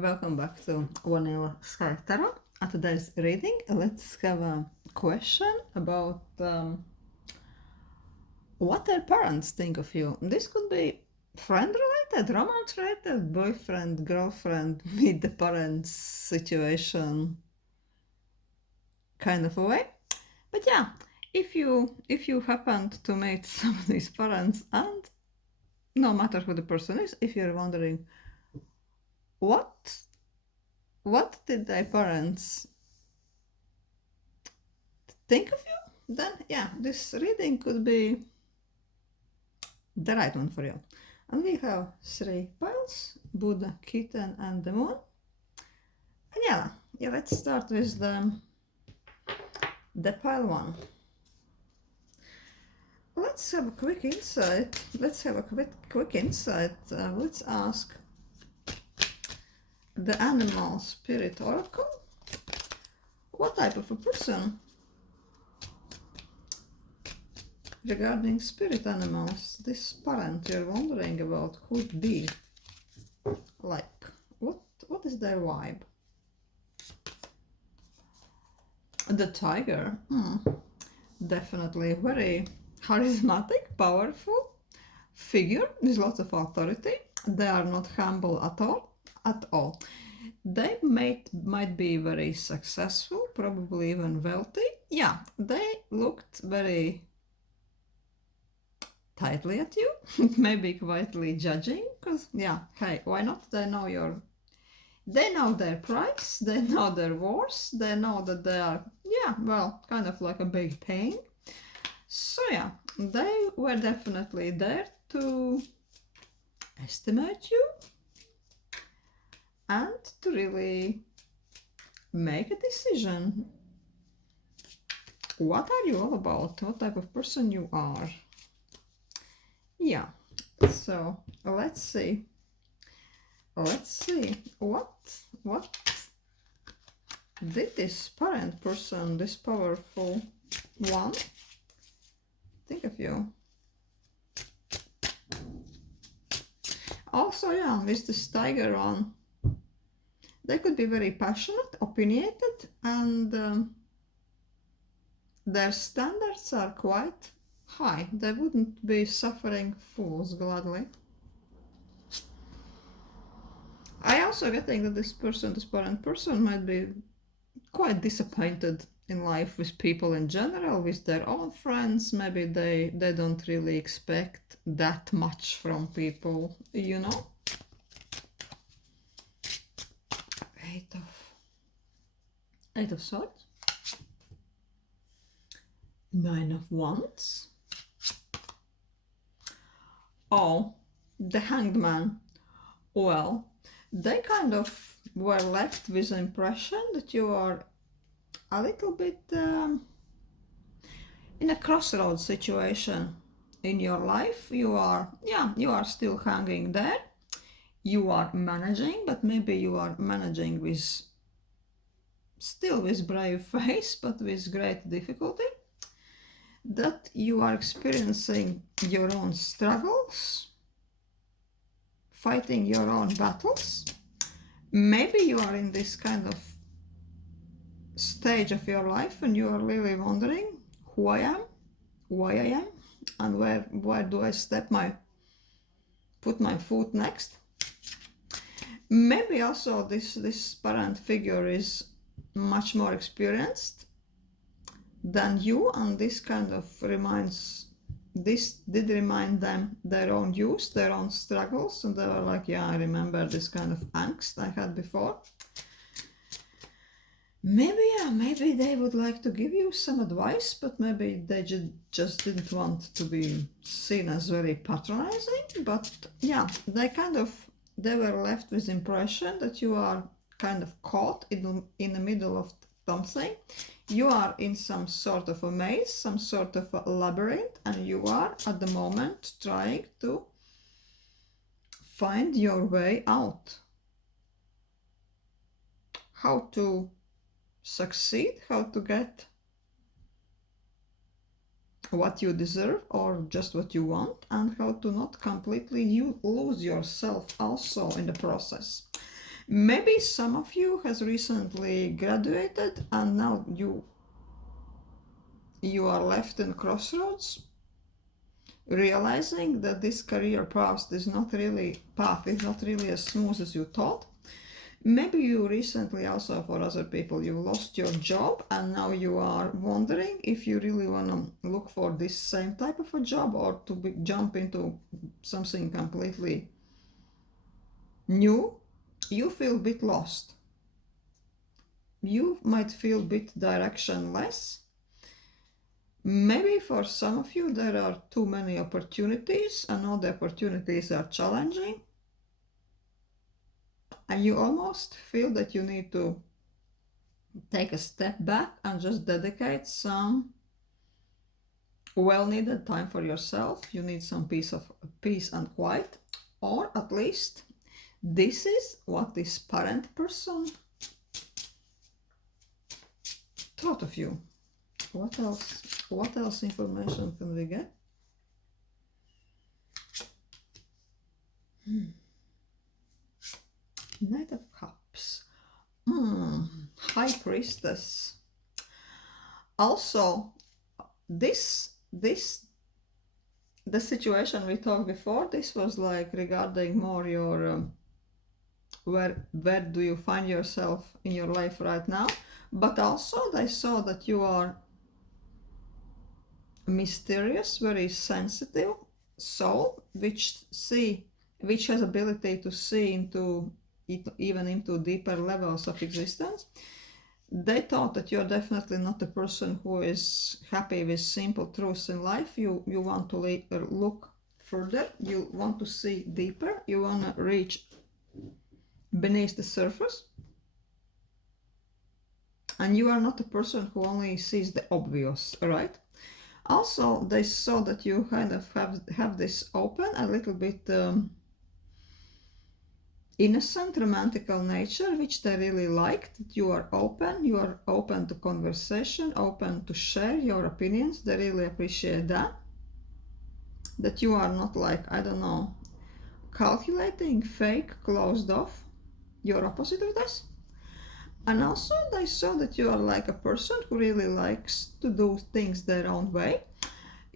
Welcome back to Vanilla Sky Tarot. At today's reading, let's have a question about what their parents think of you. This could be friend related, romance related, boyfriend, girlfriend, meet the parents situation kind of a way. But yeah, if you happened to meet some of these parents, and no matter who the person is, if you're wondering what did their parents think of you, then yeah, this reading could be the right one for you. And we have three piles: Buddha, Kitten, and the Moon. And yeah, let's start with the pile one. Let's have a quick insight. Let's ask the Animal Spirit Oracle. What type of a person regarding spirit animals this parent you're wondering about could be like? What is their vibe? The Tiger. Definitely very charismatic, powerful figure with lots of authority. They are not humble at all. They might be very successful, probably even wealthy. Yeah, they looked very tightly at you, maybe quietly judging, because yeah, hey, why not? They know their price, they know their worth, they know that they are, yeah, well, kind of like a big pain. So yeah, they were definitely there to estimate you and to really make a decision. What are you all about? What type of person you are? Yeah, so let's see what did this parent person, this powerful one, think of you. Also, yeah, with this Tiger on, they could be very passionate, opinionated, and their standards are quite high. They wouldn't be suffering fools gladly. I also getting that this parent person might be quite disappointed in life with people in general, with their own friends. Maybe they don't really expect that much from people, you know. Eight of Swords, Nine of Wands. Oh, the Hanged Man. Well, they kind of were left with the impression that you are a little bit in a crossroads situation in your life. You are still hanging there. You are managing, but maybe you are managing still with brave face, but with great difficulty. That you are experiencing your own struggles, fighting your own battles. Maybe you are in this kind of stage of your life and you are really wondering who I am, why I am, and where do I put my foot next. Maybe also this parent figure is much more experienced than you, and this did remind them their own youth, their own struggles, and they were like, yeah, I remember this kind of angst I had before. Maybe they would like to give you some advice, but maybe they just didn't want to be seen as very patronizing. But yeah, they were left with the impression that you are kind of caught in the middle of something. You are in some sort of a maze, some sort of a labyrinth, and you are at the moment trying to find your way out. How to succeed, how to get what you deserve or just what you want, and how to not completely lose yourself also in the process. Maybe some of you has recently graduated and now you are left in crossroads, realizing that this career path is not really as smooth as you thought. Maybe you recently also, for other people, you lost your job and now you are wondering if you really want to look for this same type of a job or to jump into something completely new. You feel a bit lost. You might feel a bit directionless. Maybe for some of you there are too many opportunities and all the opportunities are challenging. And you almost feel that you need to take a step back and just dedicate some well-needed time for yourself. You need some peace and quiet, or at least this is what this parent person thought of you. What else? What else information can we get? Knight of Cups. High Priestess. Also, the situation we talked before, this was like regarding more your where do you find yourself in your life right now, but also they saw that you are mysterious, very sensitive soul, which has ability to see into even into deeper levels of existence. They thought that you're definitely not a person who is happy with simple truths in life. You want to look further, you want to see deeper, you want to reach beneath the surface, and you are not a person who only sees the obvious, right? Also, they saw that you kind of have this open, a little bit innocent, romantical nature, which they really liked. You are open to conversation, open to share your opinions. They really appreciate that. That you are not like, I don't know, calculating, fake, closed off. You're opposite of this. And also they saw that you are like a person who really likes to do things their own way.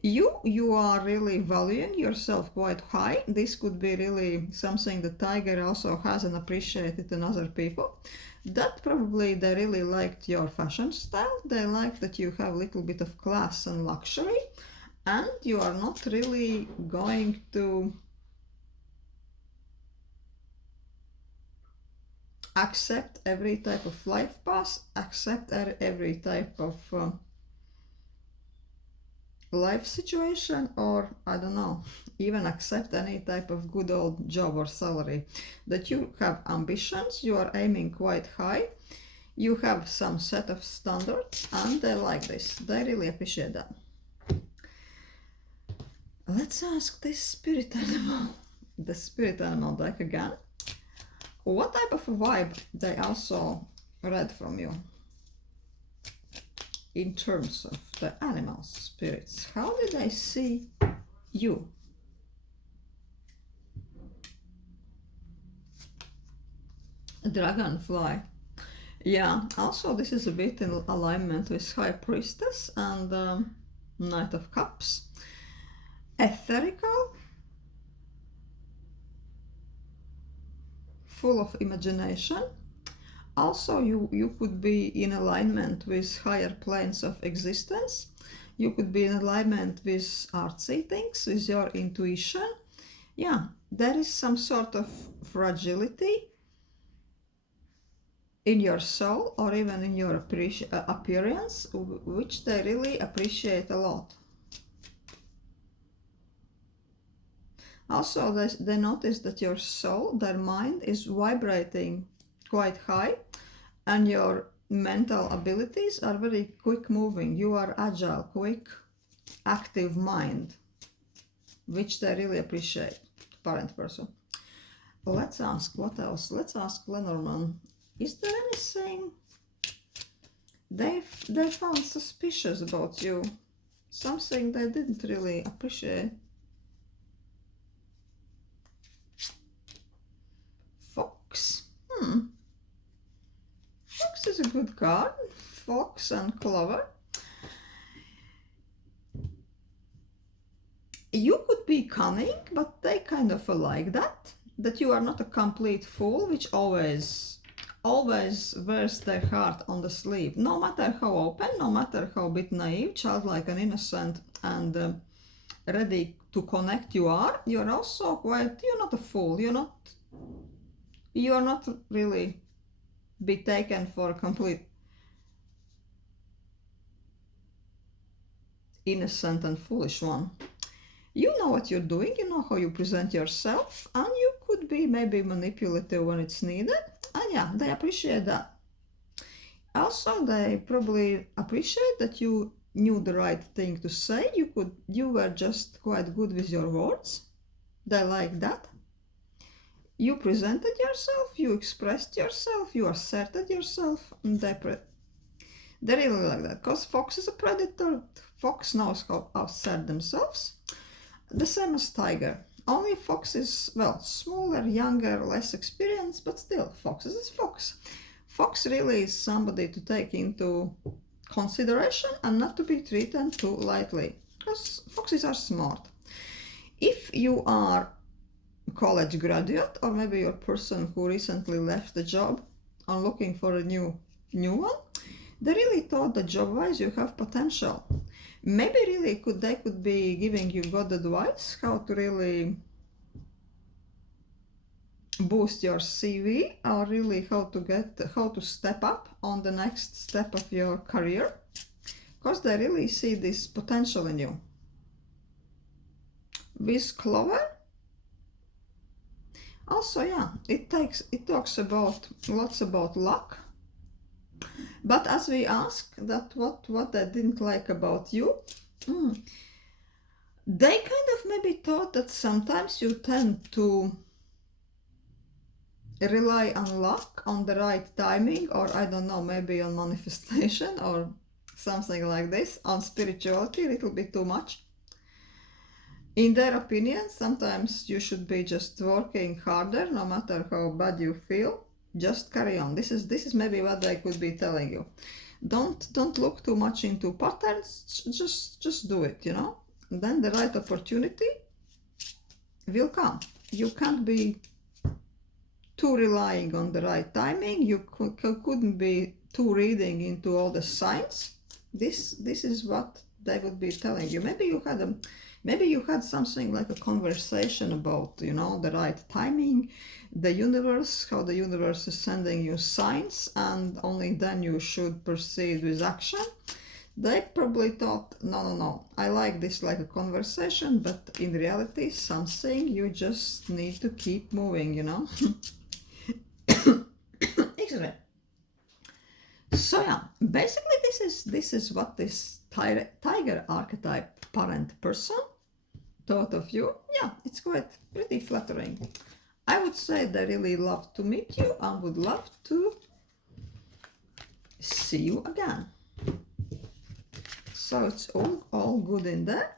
You are really valuing yourself quite high. This could be really something the tiger also has and appreciated in other people. That probably they really liked your fashion style. They like that you have a little bit of class and luxury, and you are not really going to accept every type of life path, accept every type of life situation, or I don't know, even accept any type of good old job or salary. That you have ambitions, you are aiming quite high, you have some set of standards, and they like this. They really appreciate that. Let's ask this spirit animal, the spirit animal deck again. What type of vibe they also read from you? In terms of the animal spirits, how did I see you? A dragonfly. Yeah, also this is a bit in alignment with High Priestess and Knight of Cups. Etherical, full of imagination. Also, you could be in alignment with higher planes of existence. You could be in alignment with artsy things, with your intuition. Yeah, there is some sort of fragility in your soul or even in your appearance, which they really appreciate a lot. Also, they notice that your soul, their mind, is vibrating quite high, and your mental abilities are very quick moving. You are agile, quick, active mind, which they really appreciate, parent person. Let's ask what else. Let's ask Lenormand. Is there anything they found suspicious about you? Something they didn't really appreciate? Fox. good card. Fox and Clover. You could be cunning, but they kind of like that. That you are not a complete fool, which always wears their heart on the sleeve. No matter how open, no matter how bit naive, childlike and innocent and ready to connect you are also quite, you're not a fool. You are not really be taken for a complete innocent and foolish one. You know what you're doing, you know how you present yourself, and you could be maybe manipulative when it's needed. And yeah, they appreciate that. Also, they probably appreciate that you knew the right thing to say. You were just quite good with your words. They like that. You presented yourself, you expressed yourself, you asserted yourself, and they really like that. Because Fox is a predator. Fox knows how to assert themselves. The same as Tiger. Only Fox is, well, smaller, younger, less experienced, but still, Fox is Fox. Fox really is somebody to take into consideration and not to be treated too lightly. Because foxes are smart. If you are a college graduate, or maybe you're a person who recently left the job and looking for a new one, they really thought that job-wise you have potential. Maybe really they could be giving you good advice how to really boost your CV, or really how to step up on the next step of your career, because they really see this potential in you. With Clover, also, yeah, it talks lots about luck. But as we ask that what they didn't like about you, they kind of maybe thought that sometimes you tend to rely on luck, on the right timing, or I don't know, maybe on manifestation or something like this, on spirituality a little bit too much. In their opinion, sometimes you should be just working harder, no matter how bad you feel. Just carry on. This is maybe what I could be telling you. Don't look too much into patterns. Just do it. Then the right opportunity will come. You can't be too relying on the right timing. You couldn't be too reading into all the signs. This is what they would be telling you. Maybe you had something like a conversation about, the right timing, the universe, how the universe is sending you signs, and only then you should proceed with action. They probably thought, no, I like this like a conversation, but in reality, something you just need to keep moving, Excuse me. So yeah, basically this is what this tiger archetype parent person thought of you. Yeah, it's quite pretty flattering. I would say they really love to meet you and would love to see you again. So it's all good in there.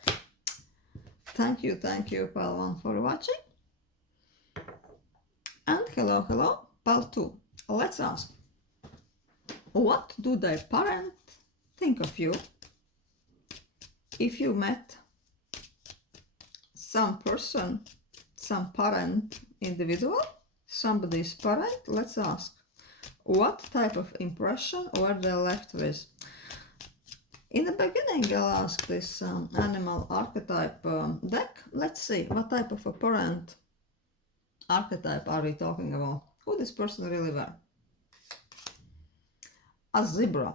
Thank you, pal 1 for watching. And hello, pal 2. Let's ask, what do their parent think of you if you met some person, some parent individual, somebody's parent? Let's ask, what type of impression were they left with? In the beginning, I'll ask this animal archetype deck. Let's see, what type of a parent archetype are we talking about? Who this person really were? A zebra.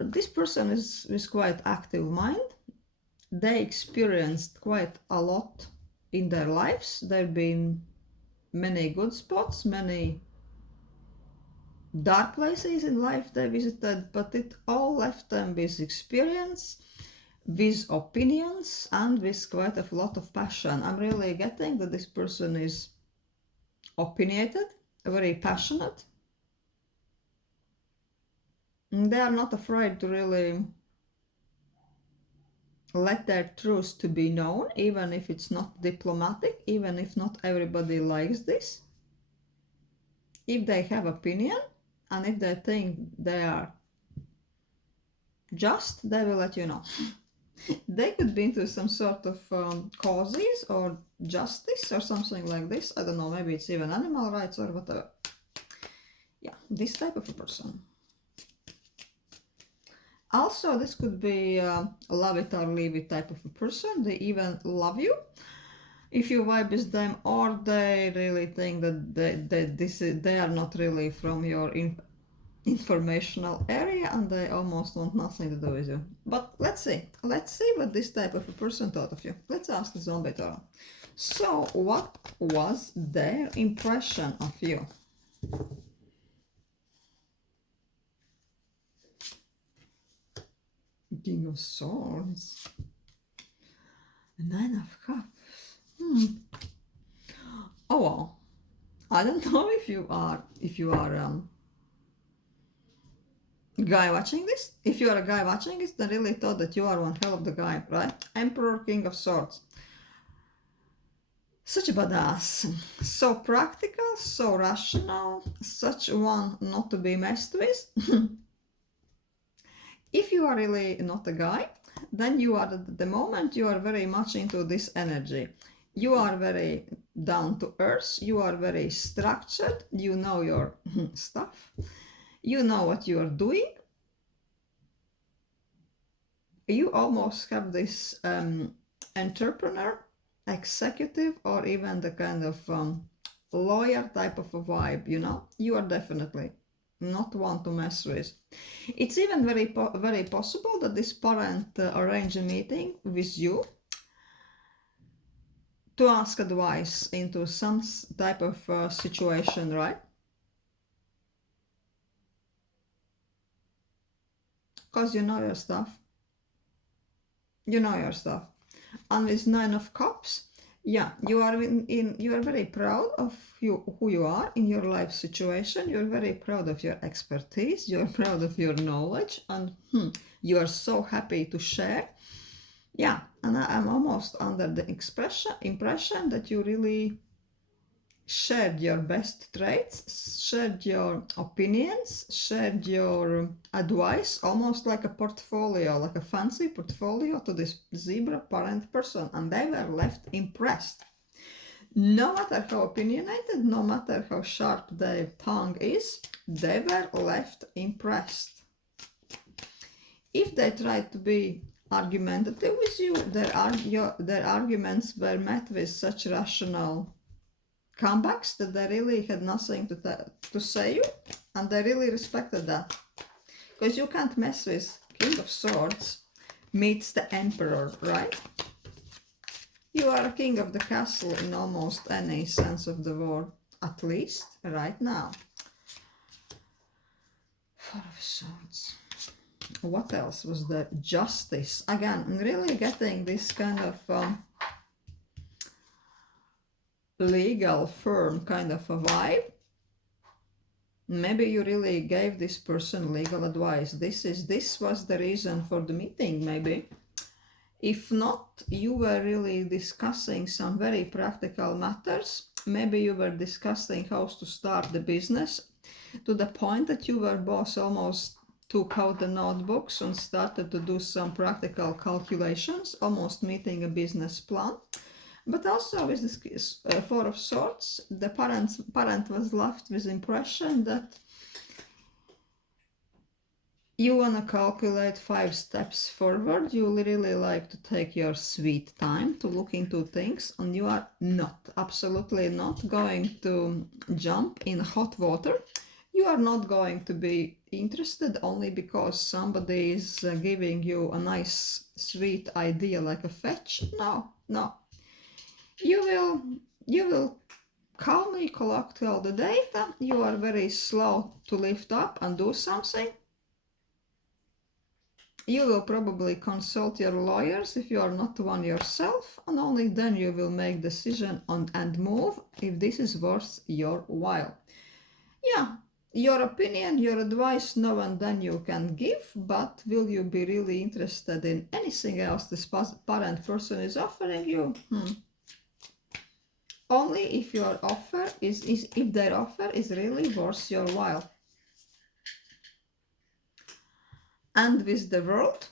This person is with quite active mind. They experienced quite a lot in their lives. There have been many good spots, many dark places in life they visited, but it all left them with experience, with opinions, and with quite a lot of passion. I'm really getting that this person is opinionated, very passionate. And they are not afraid to really let their truth to be known, even if it's not diplomatic, even if not everybody likes this. If they have opinion, and if they think they are just, they will let you know. They could be into some sort of causes or justice or something like this. I don't know, maybe it's even animal rights or whatever. Yeah, this type of a person. Also, this could be a love it or leave it type of a person. They even love you if you vibe with them, or they really think that they are not really from your informational area and they almost want nothing to do with you. But let's see what this type of a person thought of you. Let's ask the zombie Torah. So what was their impression of you? King of Swords, Nine of Cups. Oh well, I don't know if you are guy watching this. If you are a guy watching this, then really thought that you are one hell of the guy, right? Emperor, King of Swords. Such a badass. So practical, so rational, such one not to be messed with. If you are really not a guy, then you are at the moment you are very much into this energy. You are very down to earth, you are very structured, you know your stuff, you know what you are doing. You almost have this entrepreneur, executive, or even the kind of lawyer type of a vibe, you know. You are definitely not one to mess with. It's even very possible that this parent arrange a meeting with you to ask advice into some type of situation, right? Because you know your stuff. You know your stuff. And with Nine of Cups, yeah, you are you are very proud of who you are in your life situation. You're very proud of your expertise. You're proud of your knowledge, and you are so happy to share. Yeah, and I'm almost under the impression that you really shared your best traits, shared your opinions, shared your advice, almost like a portfolio, like a fancy portfolio to this zebra parent person, and they were left impressed. No matter how opinionated, no matter how sharp their tongue is, they were left impressed. If they tried to be argumentative with you, their arguments were met with such rational comebacks that they really had nothing to say you, and they really respected that. Because you can't mess with King of Swords meets the Emperor, right? You are a king of the castle in almost any sense of the word, at least right now. Four of Swords. What else was there? Justice. Again, I'm really getting this kind of legal firm kind of a vibe. Maybe you really gave this person legal advice. This was the reason for the meeting, maybe. If not, you were really discussing some very practical matters. Maybe you were discussing how to start the business, to the point that you were both almost took out the notebooks and started to do some practical calculations, almost meeting a business plan. But also with this Four of Swords, the parent was left with the impression that you want to calculate 5 steps forward. You really like to take your sweet time to look into things, and you are absolutely not going to jump in hot water. You are not going to be interested only because somebody is giving you a nice sweet idea like a fetch. No. You will calmly collect all the data. You are very slow to lift up and do something. You will probably consult your lawyers if you are not one yourself, and only then you will make decision and move if this is worth your while. Yeah, your opinion, your advice, now and then you can give, but will you be really interested in anything else this parent person is offering you? Only if your offer if their offer is really worth your while. End with the world.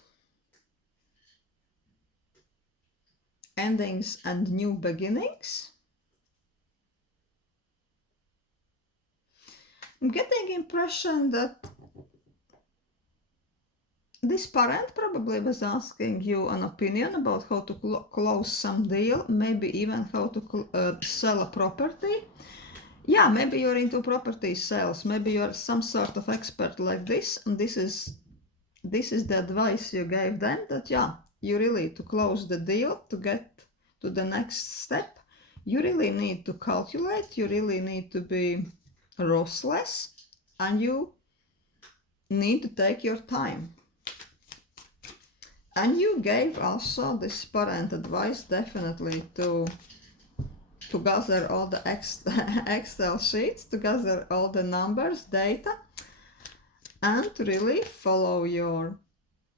Endings and new beginnings. I'm getting impression that this parent probably was asking you an opinion about how to close some deal, maybe even how to sell a property. Yeah, maybe you're into property sales, maybe you're some sort of expert like this, and this is the advice you gave them, that yeah, you really, to close the deal, to get to the next step, you really need to calculate, you really need to be ruthless, and you need to take your time. And you gave also this parent advice definitely to gather all the Excel sheets, to gather all the numbers, data, and really follow your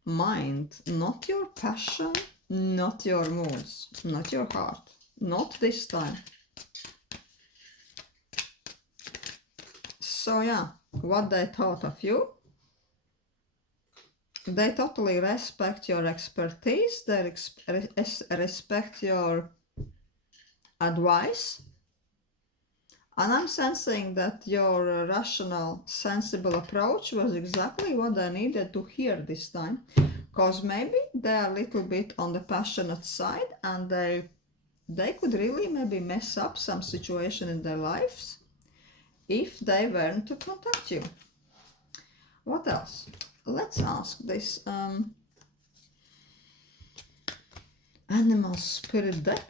mind, not your passion, not your moods, not your heart, not this time. So yeah, what they thought of you, they totally respect your expertise, they respect your advice, and I'm sensing that your rational, sensible approach was exactly what I needed to hear this time, because maybe they are a little bit on the passionate side, and they could really maybe mess up some situation in their lives if they weren't to contact you. What else? Let's ask this animal spirit deck.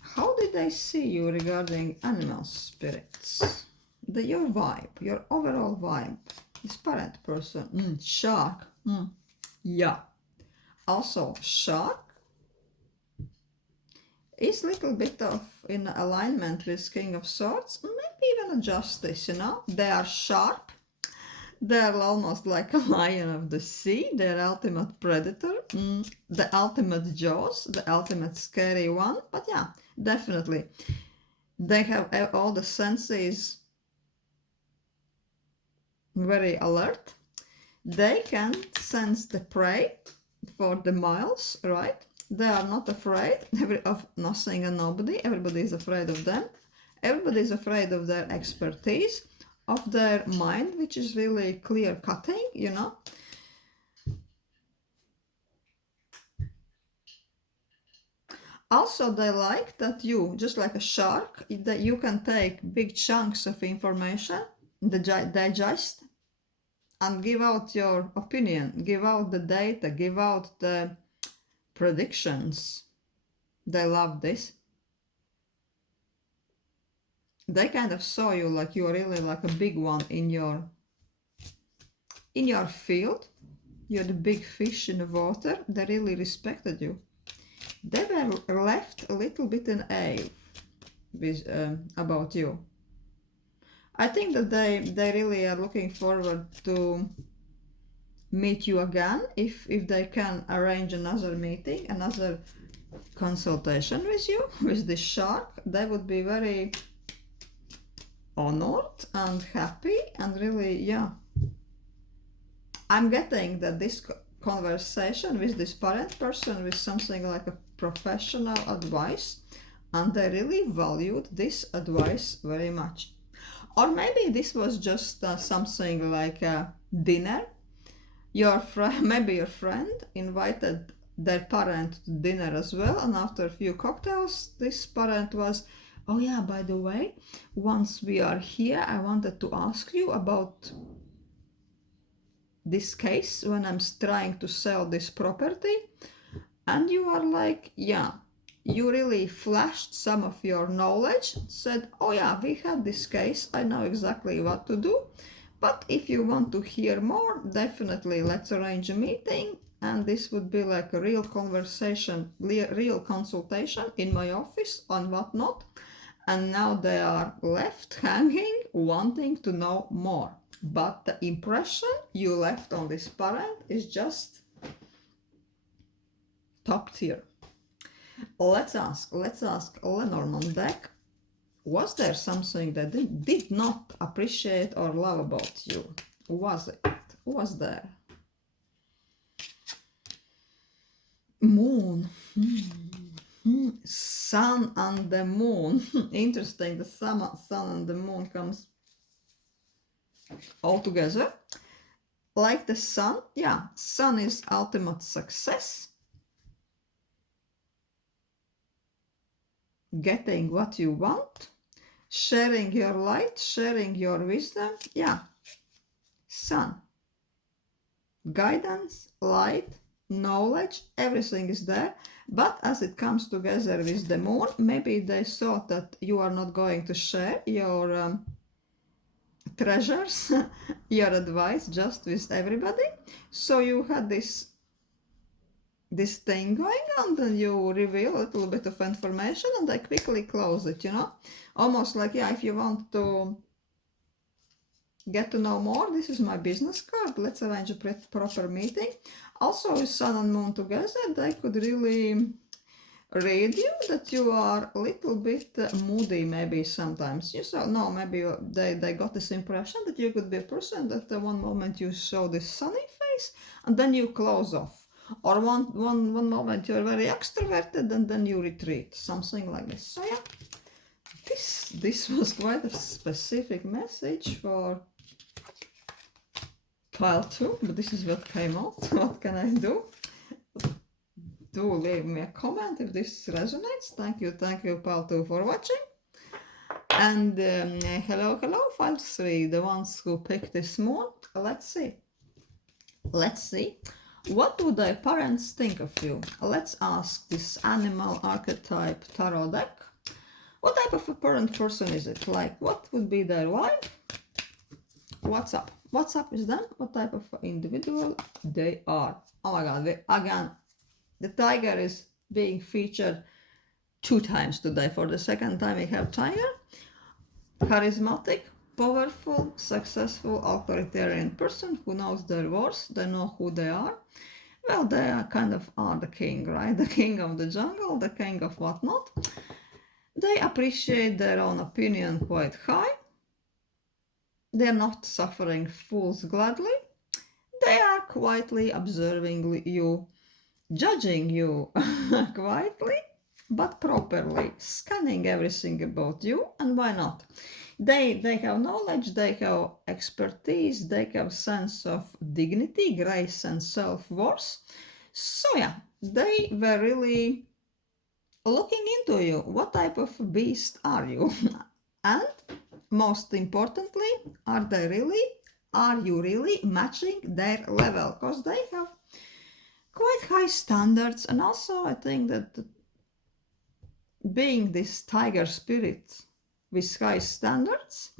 How did they see you regarding animal spirits? Your vibe, your overall vibe. This parent person, shark, yeah. Also, shark is a little bit of in alignment with King of Swords, maybe even a justice, you know. They are sharp, they're almost like a lion of the sea, they're ultimate predator, the ultimate jaws, the ultimate scary one, but yeah, definitely. They have all the senses very alert. They can sense the prey for the miles, right? They are not afraid of nothing and nobody. Everybody is afraid of them. Everybody is afraid of their expertise, of their mind, which is really clear cutting, you know. Also, they like that you, just like a shark, that you can take big chunks of information, digest, and give out your opinion, give out the data, give out the predictions. They love this. They kind of saw you like you're really like a big one in your field. You're the big fish in the water. They really respected you. They were left a little bit in awe with, about you. I think that they really are looking forward to meet you again if they can arrange another meeting, another consultation with you, with this shark. They would be very honored and happy, and really, yeah. I'm getting that this conversation with this parent person was something like a professional advice, and they really valued this advice very much. Or maybe this was just something like a dinner. Maybe your friend invited their parent to dinner as well, and after a few cocktails, this parent was, oh yeah, by the way, once we are here, I wanted to ask you about this case when I'm trying to sell this property. And you are like, yeah, you really flashed some of your knowledge, said, oh yeah, we have this case, I know exactly what to do, but if you want to hear more, definitely let's arrange a meeting, and this would be like a real conversation, real consultation in my office on whatnot. And now they are left hanging, wanting to know more. But the impression you left on this parent is just top tier. Let's ask Lenormand deck. Was there something that they did not appreciate or love about you? Was it? Was there? Moon. Sun and the moon. Interesting, the sun and the moon comes all together. Like the sun, yeah, sun is ultimate success. Getting what you want, sharing your light, sharing your wisdom, yeah. Sun. Guidance, light, knowledge, everything is there. But as it comes together with the moon, maybe they thought that you are not going to share your treasures, your advice just with everybody. So you had this thing going on, then you reveal a little bit of information and I quickly close it, you know. Almost like, yeah, if you want to get to know more, this is my business card, let's arrange a proper meeting. Also with sun and moon together, they could really read you that you are a little bit moody maybe sometimes. You saw, no, maybe they got this impression that you could be a person that one moment you show this sunny face and then you close off. Or one moment you're very extroverted and then you retreat, something like this. So yeah, this was quite a specific message for pile 2, but this is what came out. What can I do? Do leave me a comment if this resonates. Thank you, pile 2, for watching. And hello, file 3, the ones who picked this moon. Let's see. What do their parents think of you? Let's ask this animal archetype tarot deck. What type of a parent person is it? Like, what would be their vibe? What's up? What's up with them? What type of individual they are? Oh my god, again, the tiger is being featured 2 times today. For the second time we have tiger. Charismatic, powerful, successful, authoritarian person who knows their worth, they know who they are. Well, they are kind of the king, right? The king of the jungle, the king of whatnot. They appreciate their own opinion quite high. They're not suffering fools gladly. They are quietly observing you, judging you quietly, but properly, scanning everything about you, and why not? They have knowledge, they have expertise, they have sense of dignity, grace, and self-worth. So yeah, they were really looking into you. What type of beast are you? And most importantly, are you really matching their level? Because they have quite high standards, and also I think that being this tiger spirit with high standards,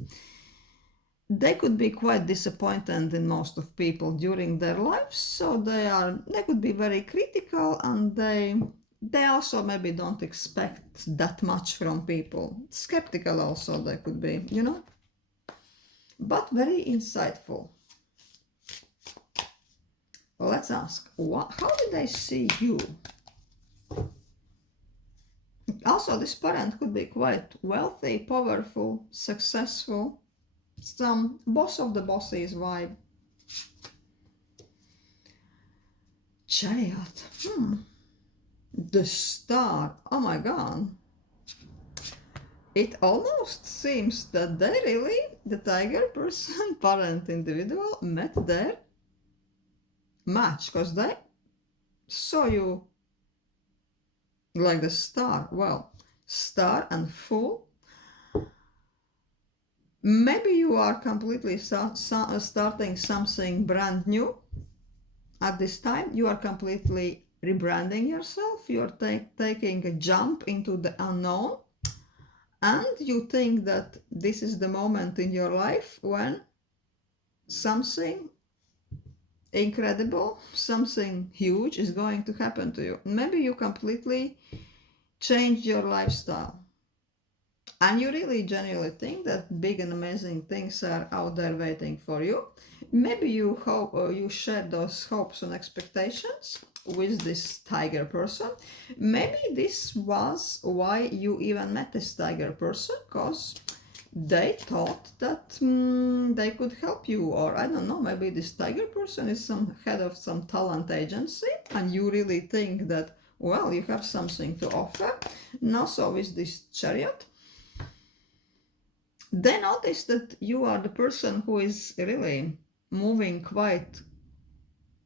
they could be quite disappointed in most of people during their lives. So they could be very critical, and they also maybe don't expect that much from people. Skeptical also they could be, you know, but very insightful. Let's ask, how did they see you? Also, this parent could be quite wealthy, powerful, successful, some boss of the bosses vibe. Chariot. The star. Oh my god. It almost seems that they really, the tiger person, parent individual, met their match, because they saw you like the star. Well, star and fool. Maybe you are completely starting something brand new. At this time, you are completely rebranding yourself. You are taking a jump into the unknown. And you think that this is the moment in your life when something incredible, something huge is going to happen to you. Maybe you completely change your lifestyle. And you really genuinely think that big and amazing things are out there waiting for you. Maybe you hope you share those hopes and expectations with this tiger person. Maybe this was why you even met this tiger person, because they thought that they could help you, or I don't know, maybe this tiger person is some head of some talent agency and you really think that, well, you have something to offer. Now, so is this chariot. They notice that you are the person who is really moving quite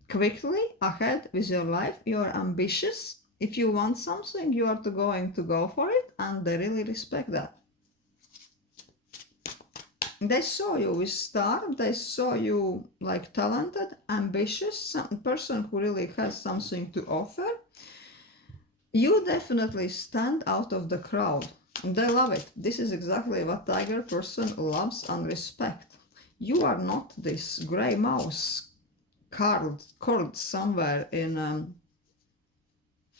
quickly ahead with your life. You are ambitious. If you want something, you are going to go for it, and they really respect that. They saw you with star, they saw you like talented, ambitious, some person who really has something to offer. You definitely stand out of the crowd. They love it. This is exactly what tiger person loves and respect. You are not this gray mouse curled somewhere in a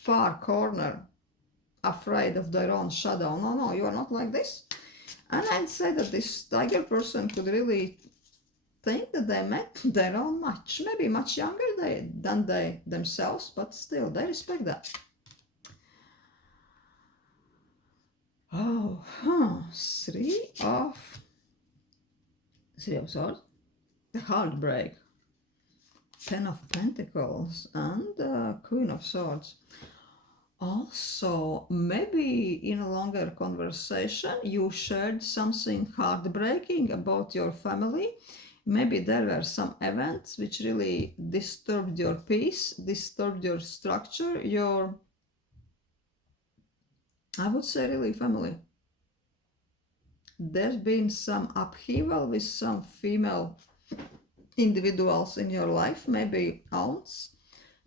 far corner, afraid of their own shadow. No, no, you are not like this. And I'd say that this tiger person could really think that they met their own match, maybe much younger than they themselves, but still they respect that. Oh, Three of Swords, the heartbreak, Ten of Pentacles, and Queen of Swords. Also, maybe in a longer conversation you shared something heartbreaking about your family. Maybe there were some events which really disturbed your peace, disturbed your structure, your, I would say, really family. There's been some upheaval with some female individuals in your life, maybe aunts,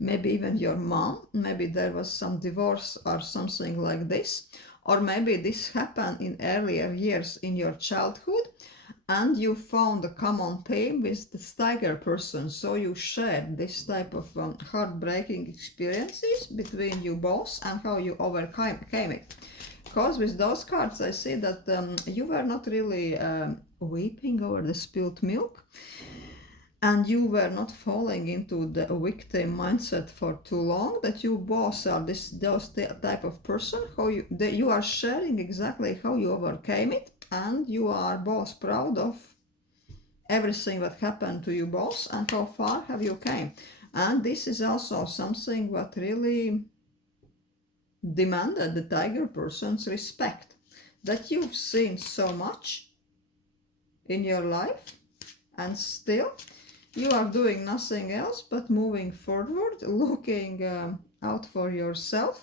maybe even your mom. Maybe there was some divorce or something like this, or maybe this happened in earlier years in your childhood and you found a common theme with the tiger person, so you shared this type of heartbreaking experiences between you both and how you overcame it. Because with those cards I see that you were not really weeping over the spilled milk, and you were not falling into the victim mindset for too long, that you both are those type of person how you are sharing exactly how you overcame it, and you are both proud of everything that happened to you both and how far have you came. And this is also something that really demanded the tiger person's respect, that you've seen so much in your life and still you are doing nothing else but moving forward, looking out for yourself,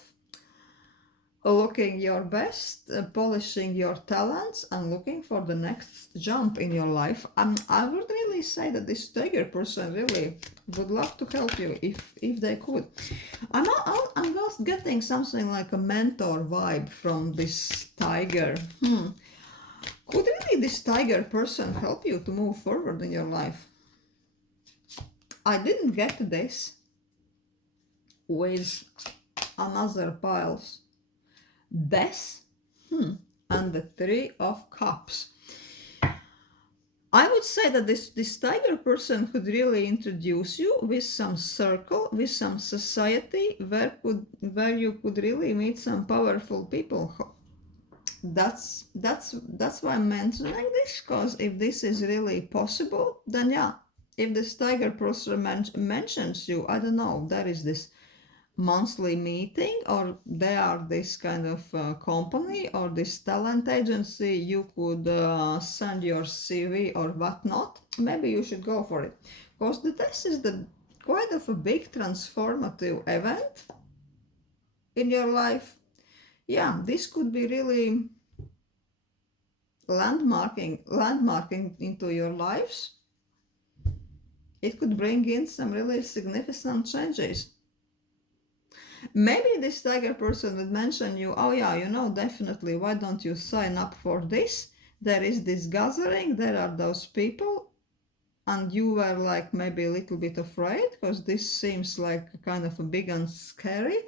looking your best, polishing your talents, and looking for the next jump in your life. I would really say that this tiger person really would love to help you if they could. I'm just getting something like a mentor vibe from this tiger. Could really this tiger person help you to move forward in your life? I didn't get this with another piles. Death and the Three of Cups. I would say that this tiger person could really introduce you with some circle, with some society where you could really meet some powerful people. That's why I'm mentioning this, because if this is really possible, then yeah. If this tiger person mentions you, I don't know, there is this monthly meeting, or they are this kind of company or this talent agency, you could send your CV or whatnot. Maybe you should go for it, because this is quite of a big transformative event in your life. Yeah, this could be really landmarking into your lives. It could bring in some really significant changes. Maybe this tiger person would mention you, oh yeah, definitely, why don't you sign up for this? There is this gathering, there are those people, and you were like maybe a little bit afraid, because this seems like kind of a big and scary,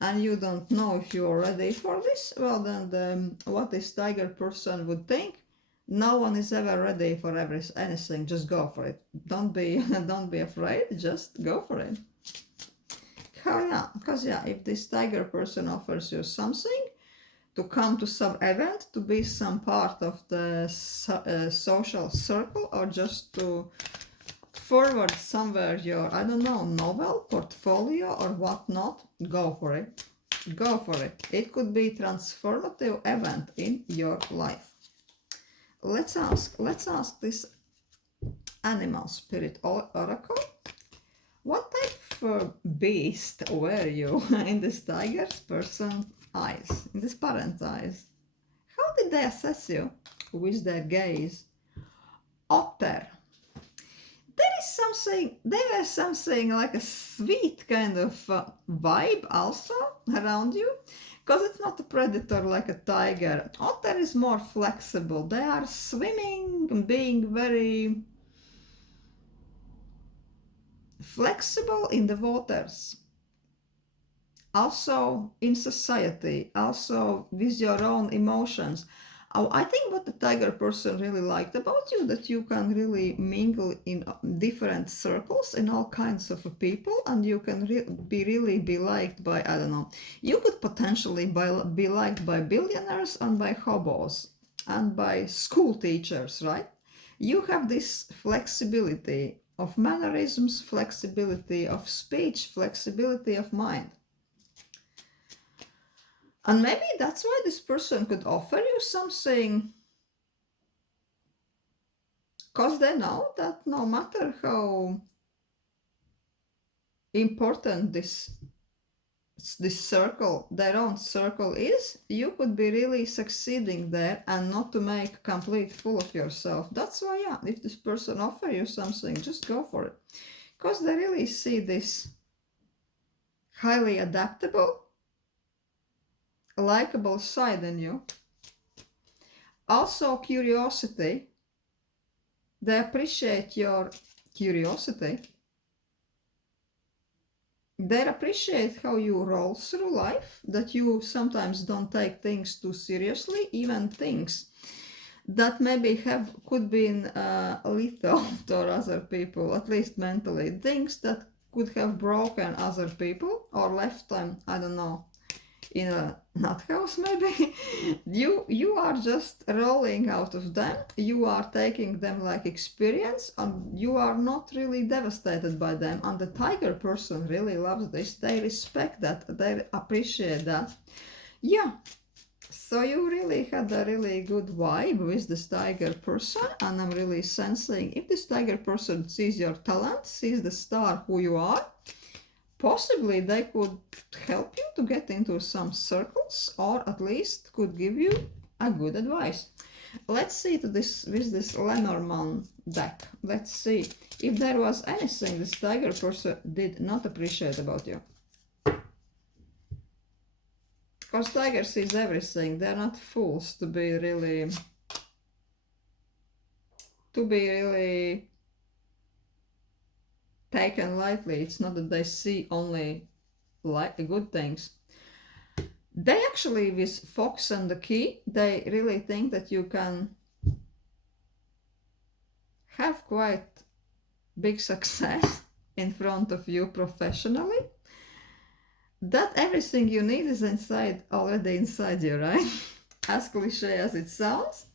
and you don't know if you are ready for this. Well, then what this tiger person would think, no one is ever ready for anything, just go for it. Don't be afraid, just go for it. Because if this tiger person offers you something to come to some event, to be some part of the social circle, or just to forward somewhere your, I don't know, novel, portfolio or whatnot, go for it. Go for it. It could be transformative event in your life. Let's ask this animal spirit oracle. What type of beast were you in this tiger's person eyes, in this parent's eyes? How did they assess you with their gaze? Otter. There was something like a sweet kind of vibe also around you, because it's not a predator like a tiger. Otter is more flexible. They are swimming, being very flexible in the waters, also in society, also with your own emotions. I think what the tiger person really liked about you, that you can really mingle in different circles, in all kinds of people, and you can really be liked by, I don't know, you could potentially be liked by billionaires and by hobos and by school teachers, right? You have this flexibility of mannerisms, flexibility of speech, flexibility of mind. And maybe that's why this person could offer you something, because they know that no matter how important this circle, their own circle is, you could be really succeeding there and not to make a complete fool of yourself. That's why, yeah, if this person offer you something, just go for it. Because they really see this highly adaptable, likable side in you. Also curiosity. They appreciate your curiosity. They appreciate how you roll through life, that you sometimes don't take things too seriously, even things that maybe could be lethal to other people, at least mentally. Things that could have broken other people or left them, I don't know, in a nut house maybe. you are just rolling out of them. You are taking them like experience, and you are not really devastated by them. And the tiger person really loves this. They respect that, they appreciate that. Yeah, so you really had a really good vibe with this tiger person, and I'm really sensing if this tiger person sees your talent, sees the star who you are, possibly they could help you to get into some circles, or at least could give you a good advice. Let's see with this Lenormand deck. Let's see if there was anything this tiger person did not appreciate about you. Because tiger sees everything. They're not fools to be really taken lightly. It's not that they see only good things. They actually, with Fox and the Key, they really think that you can have quite big success in front of you professionally. That everything you need is already inside you, right? As cliche as it sounds,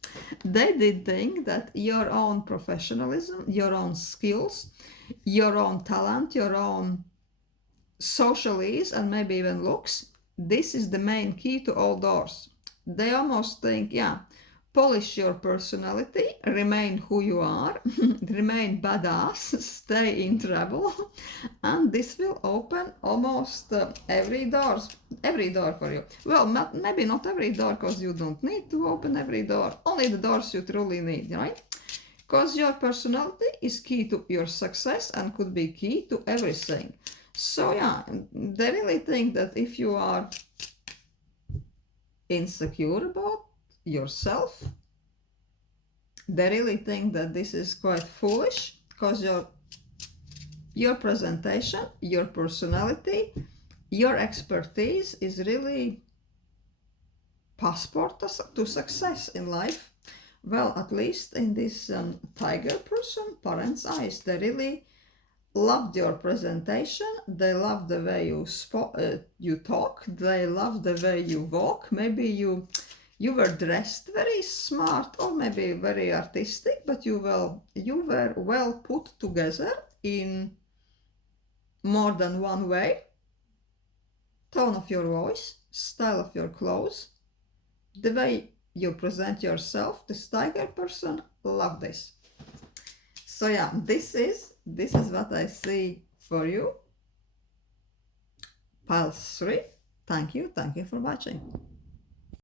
they did think that your own professionalism, your own skills, your own talent, your own social ease, and maybe even looks, this is the main key to all doors. They almost think, yeah, polish your personality, remain who you are, remain badass, stay in trouble, and this will open almost every door for you. Well, maybe not every door, because you don't need to open every door, only the doors you truly need, right? Because your personality is key to your success and could be key to everything. So yeah, they really think that if you are insecure about yourself, they really think that this is quite foolish, because your presentation, your personality, your expertise is really passport to success in life. Well, at least in this tiger person parent's eyes, they really loved your presentation, they loved the way you talk, they loved the way you walk. Maybe you were dressed very smart or maybe very artistic, but you were well put together in more than one way. Tone of your voice, style of your clothes, the way you present yourself, this tiger person, love this. So yeah, this is what I see for you. Pile 3. Thank you for watching.